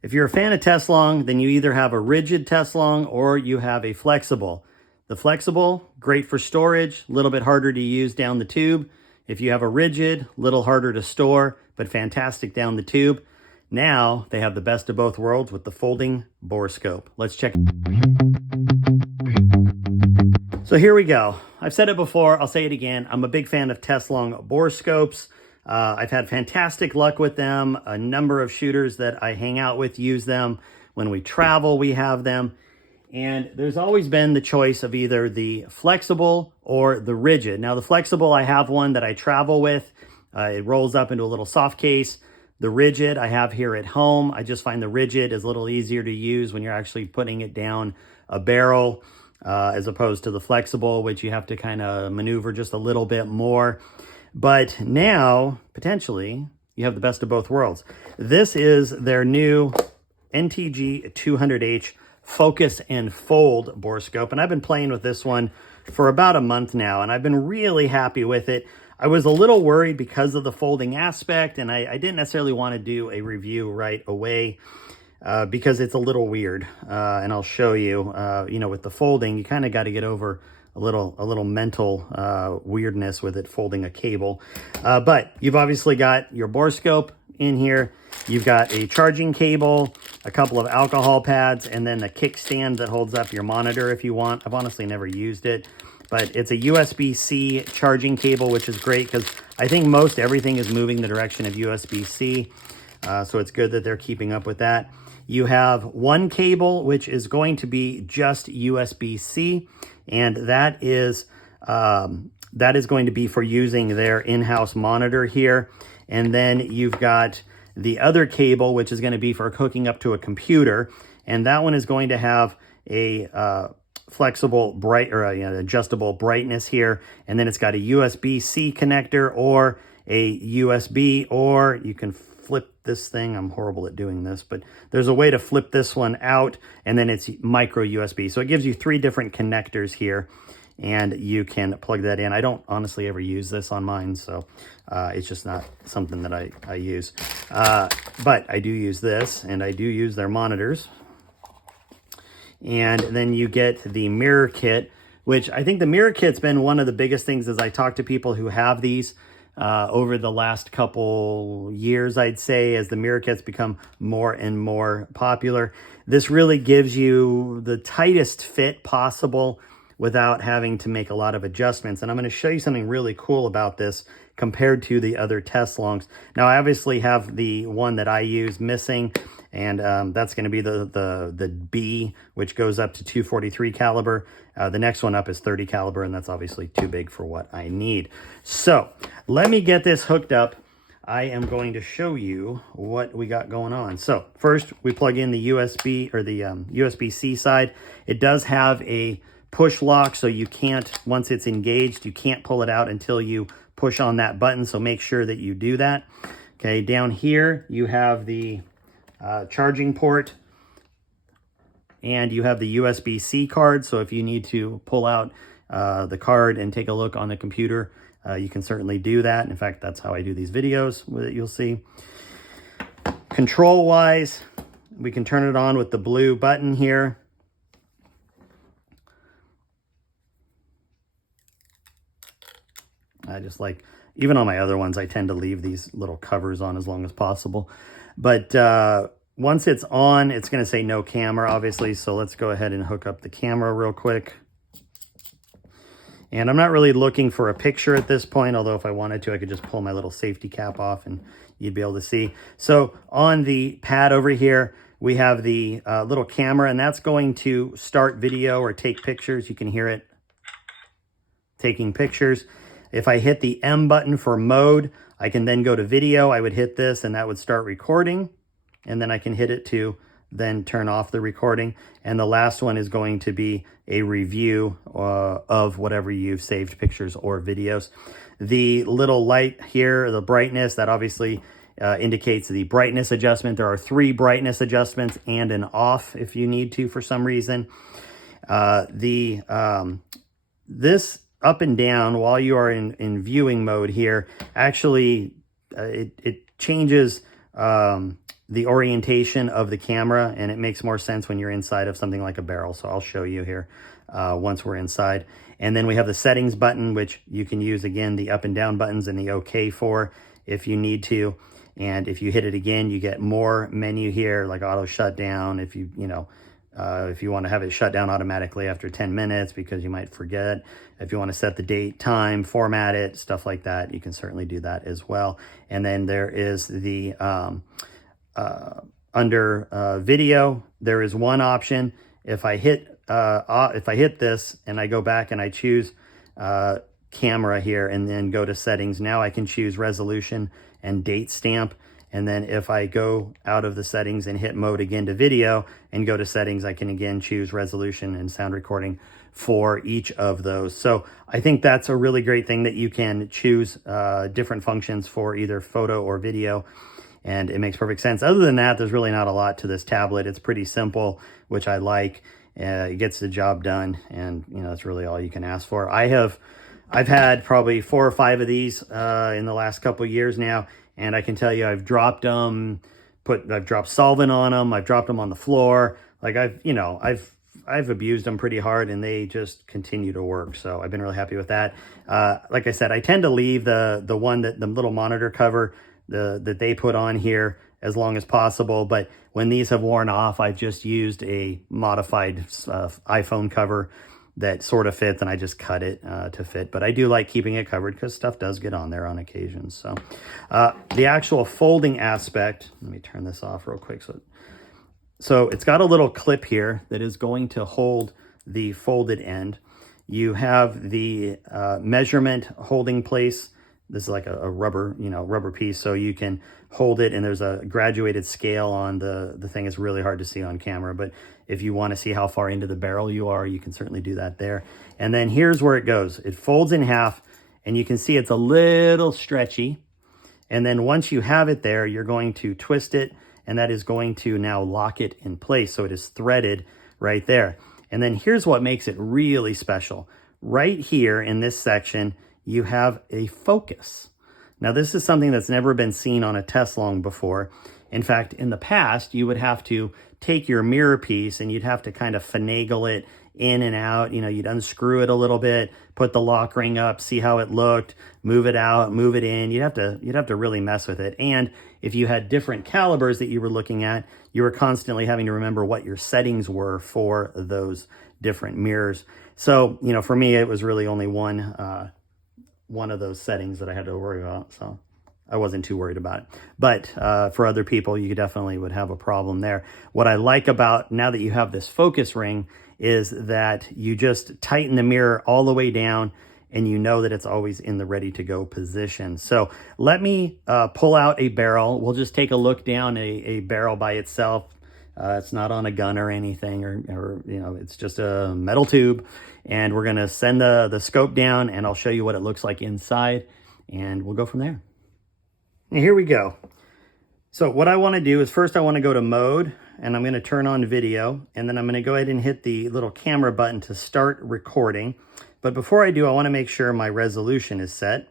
If you're a fan of Teslong, then you either have a rigid Teslong or you have a flexible. The flexible, great for storage, a little bit harder to use down the tube. If you have a rigid, a little harder to store, but fantastic down the tube. Now they have the best of both worlds with the folding borescope. Let's check. So here we go. I've said it before, I'll say it again. I'm a big fan of Teslong borescopes. I've had fantastic luck with them. A number of shooters that I hang out with use them. When we travel, we have them. And there's always been the choice of either the flexible or the rigid. Now the flexible, I have one that I travel with. It rolls up into a little soft case. The rigid I have here at home. I just find the rigid is a little easier to use when you're actually putting it down a barrel as opposed to the flexible, which you have to kind of maneuver just a little bit more. But now, potentially, you have the best of both worlds. This is their new NTG200H Focus and Fold borescope, and I've been playing with this one for about a month now, and I've been really happy with it. I was a little worried because of the folding aspect, and I didn't necessarily want to do a review right away because it's a little weird, and I'll show you. You know, with the folding, you kind of got to get over a little mental weirdness with it folding a cable. But you've obviously got your borescope in here. You've got a charging cable, a couple of alcohol pads, and then a kickstand that holds up your monitor if you want. I've honestly never used it, but it's a USB-C charging cable, which is great because I think most everything is moving the direction of USB-C. So it's good that they're keeping up with that. You have one cable, which is going to be just USB-C, and that is going to be for using their in-house monitor here. And then you've got the other cable, which is going to be for hooking up to a computer, and that one is going to have a flexible adjustable brightness here, and then it's got a USB-C connector or a USB, or you can flip this thing. I'm horrible at doing this, but there's a way to flip this one out, and then it's micro USB. So it gives you 3 different connectors here, and you can plug that in. I don't honestly ever use this on mine, so it's just not something that I use. But I do use this, and I do use their monitors. And then you get the mirror kit, which I think the mirror kit's been one of the biggest things as I talk to people who have these over the last couple years, I'd say, as the mirror kits become more and more popular. This really gives you the tightest fit possible without having to make a lot of adjustments. And I'm going to show you something really cool about this compared to the other Teslongs. Now, I obviously have the one that I use missing, and that's going to be the B, which goes up to 243 caliber. The next one up is 30 caliber, and that's obviously too big for what I need. So let me get this hooked up. I am going to show you what we got going on. So first, we plug in the USB or the USB-C side. It does have a push lock, so you can't, once it's engaged, you can't pull it out until you push on that button, so make sure that you do that. Okay, down here you have the charging port, and you have the USB-C card, so if you need to pull out the card and take a look on the computer, you can certainly do that. In fact, that's how I do these videos with it, you'll see. Control-wise, we can turn it on with the blue button here. I just like, even on my other ones, I tend to leave these little covers on as long as possible. But once it's on, it's going to say no camera, obviously. So let's go ahead and hook up the camera real quick. And I'm not really looking for a picture at this point, although if I wanted to, I could just pull my little safety cap off and you'd be able to see. So on the pad over here, we have the little camera, and that's going to start video or take pictures. You can hear it taking pictures. If I hit the M button for mode, I can then go to video. I would hit this and that would start recording. And then I can hit it to then turn off the recording. And the last one is going to be a review of whatever you've saved, pictures or videos. The little light here, the brightness, that obviously indicates the brightness adjustment. There are 3 brightness adjustments and an off if you need to for some reason. This up and down while you are in viewing mode here, actually it changes the orientation of the camera, and it makes more sense when you're inside of something like a barrel. So I'll show you here once we're inside. And then we have the settings button, which you can use, again, the up and down buttons and the OK for if you need to. And if you hit it again, you get more menu here, like auto shutdown. If you want to have it shut down automatically after 10 minutes because you might forget. If you want to set the date, time, format it, stuff like that, you can certainly do that as well. And then there is the under video, there is one option. If I hit this and I go back and I choose camera here and then go to settings, now I can choose resolution and date stamp. And then if I go out of the settings and hit mode again to video and go to settings, I can again choose resolution and sound recording for each of those. So I think that's a really great thing that you can choose different functions for either photo or video. And it makes perfect sense. Other than that, there's really not a lot to this tablet. It's pretty simple, which I like. It gets the job done, and that's really all you can ask for. I've had probably 4 or 5 of these in the last couple of years now, and I can tell you I've dropped them, I've dropped solvent on them, I've dropped them on the floor. Like I've abused them pretty hard, and they just continue to work. So I've been really happy with that. Like I said, I tend to leave the one that the little monitor cover that they put on here as long as possible. But when these have worn off, I've just used a modified iPhone cover that sort of fits, and I just cut it to fit. But I do like keeping it covered because stuff does get on there on occasion. So the actual folding aspect, let me turn this off real quick. So it's got a little clip here that is going to hold the folded end. You have the measurement holding place. This is like a rubber piece, so you can hold it, and there's a graduated scale on the thing. It's really hard to see on camera, but if you want to see how far into the barrel you are, you can certainly do that there. And then here's where it goes. It folds in half, and you can see it's a little stretchy. And then once you have it there, you're going to twist it, and that is going to now lock it in place. So it is threaded right there. And then here's what makes it really special. Right here in this section, you have a focus. Now, this is something that's never been seen on a Teslong before. In fact, in the past, you would have to take your mirror piece and you'd have to kind of finagle it in and out. You'd unscrew it a little bit, put the lock ring up, see how it looked, move it out, move it in. You'd have to really mess with it. And if you had different calibers that you were looking at, you were constantly having to remember what your settings were for those different mirrors. So, for me, it was really only one of those settings that I had to worry about. So I wasn't too worried about it. But for other people, you definitely would have a problem there. What I like about now that you have this focus ring is that you just tighten the mirror all the way down, and you know that it's always in the ready to go position. So let me pull out a barrel. We'll just take a look down a barrel by itself. It's not on a gun or anything, or it's just a metal tube. And we're gonna send the scope down, and I'll show you what it looks like inside, and we'll go from there. And here we go. So what I wanna do is first I wanna go to mode, and I'm gonna turn on video, and then I'm gonna go ahead and hit the little camera button to start recording. But before I do, I wanna make sure my resolution is set.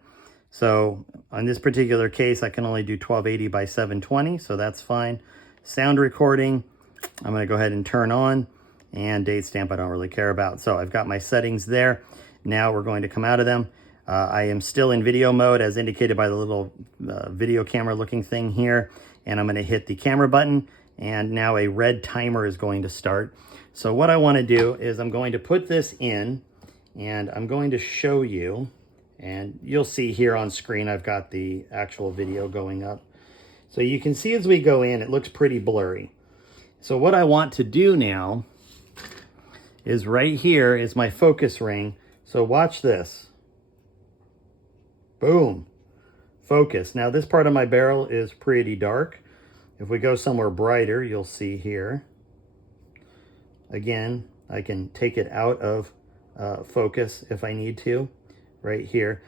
So on this particular case, I can only do 1280 by 720, so that's fine. Sound recording, I'm gonna go ahead and turn on, and date stamp I don't really care about. So I've got my settings there. Now we're going to come out of them. I am still in video mode as indicated by the little video camera looking thing here. And I'm gonna hit the camera button, and now a red timer is going to start. So what I wanna do is I'm going to put this in, and I'm going to show you, and you'll see here on screen, I've got the actual video going up. So you can see as we go in, it looks pretty blurry. So what I want to do now is right here is my focus ring. So watch this. Boom, focus. Now this part of my barrel is pretty dark. If we go somewhere brighter, you'll see here. Again, I can take it out of focus if I need to, right here,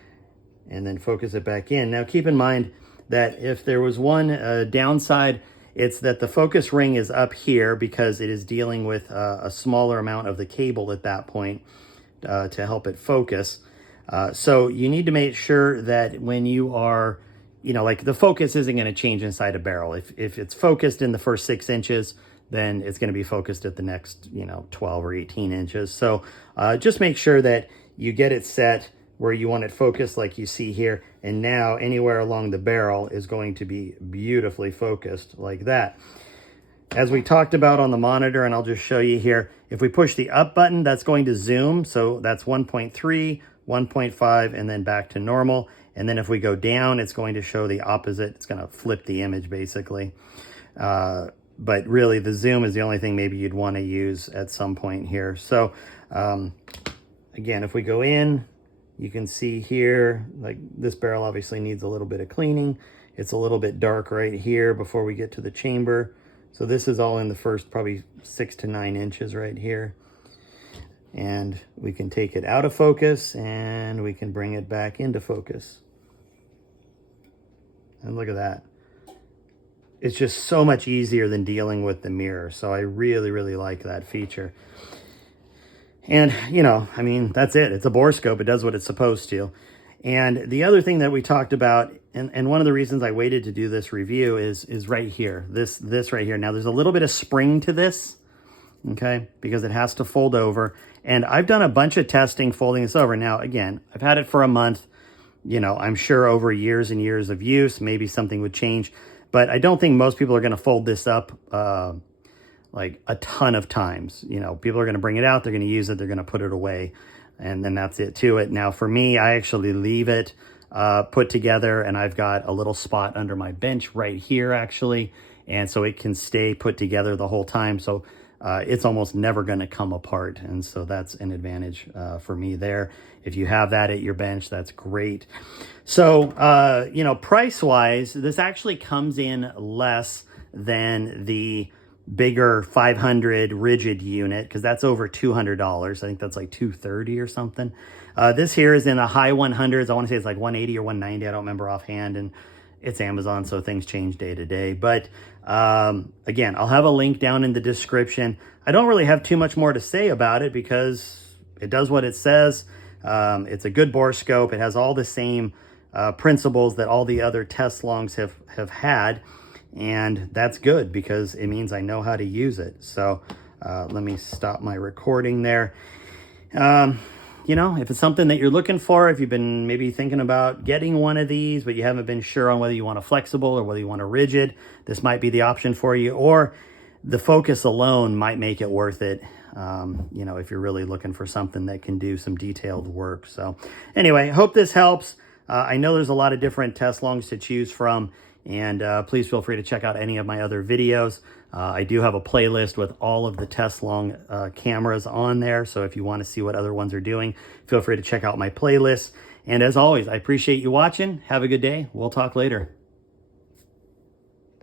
and then focus it back in. Now keep in mind that if there was one downside, it's that the focus ring is up here because it is dealing with a smaller amount of the cable at that point to help it focus. So you need to make sure that when you are you know, like the focus isn't going to change inside a barrel. If it's focused in the first 6 inches, then it's going to be focused at the next, you know, 12 or 18 inches. So just make sure that you get it set where you want it focused like you see here. And now anywhere along the barrel is going to be beautifully focused like that. As we talked about on the monitor, and I'll just show you here, if we push the up button, that's going to zoom. So that's 1.3, 1.5, and then back to normal. And then if we go down, it's going to show the opposite. It's going to flip the image basically. But really the zoom is the only thing maybe you'd want to use at some point here. So again, if we go in, you can see here, like this barrel obviously needs a little bit of cleaning. It's a little bit dark right here before we get to the chamber. So this is all in the first probably 6 to 9 inches right here. And we can take it out of focus and we can bring it back into focus. And look at that. It's just so much easier than dealing with the mirror. So I really, really like that feature. And, you know, I mean, that's it. It's a borescope. It does what it's supposed to. And the other thing that we talked about, and one of the reasons I waited to do this review is right here, this right here. Now, there's a little bit of spring to this, okay, because it has to fold over. And I've done a bunch of testing folding this over. Now, again, I've had it for a month. You know, I'm sure over years and years of use, maybe something would change. But I don't think most people are going to fold this up like a ton of times. You know, people are going to bring it out, they're going to use it, they're going to put it away, and then that's it to it. Now, for me, I actually leave it put together, and I've got a little spot under my bench right here, actually, and so it can stay put together the whole time. So it's almost never going to come apart, and so that's an advantage for me there. If you have that at your bench, that's great. So, you know, price-wise, this actually comes in less than the bigger 500 rigid unit, because that's over $200. I think that's like $230 or something. This here is in the high 100s. I want to say it's like 180 or 190. I don't remember offhand, and it's Amazon, so things change day to day. But again, I'll have a link down in the description. I don't really have too much more to say about it because it does what it says. It's a good borescope. It has all the same principles that all the other Teslongs have had. And that's good because it means I know how to use it. So let me stop my recording there. You know, if it's something that you're looking for, if you've been maybe thinking about getting one of these, but you haven't been sure on whether you want a flexible or whether you want a rigid, this might be the option for you. Or the focus alone might make it worth it, you know, if you're really looking for something that can do some detailed work. So anyway, hope this helps. I know there's a lot of different Teslongs to choose from. And please feel free to check out any of my other videos. I do have a playlist with all of the Teslong cameras on there. So if you want to see what other ones are doing, feel free to check out my playlist. And as always, I appreciate you watching. Have a good day. We'll talk later.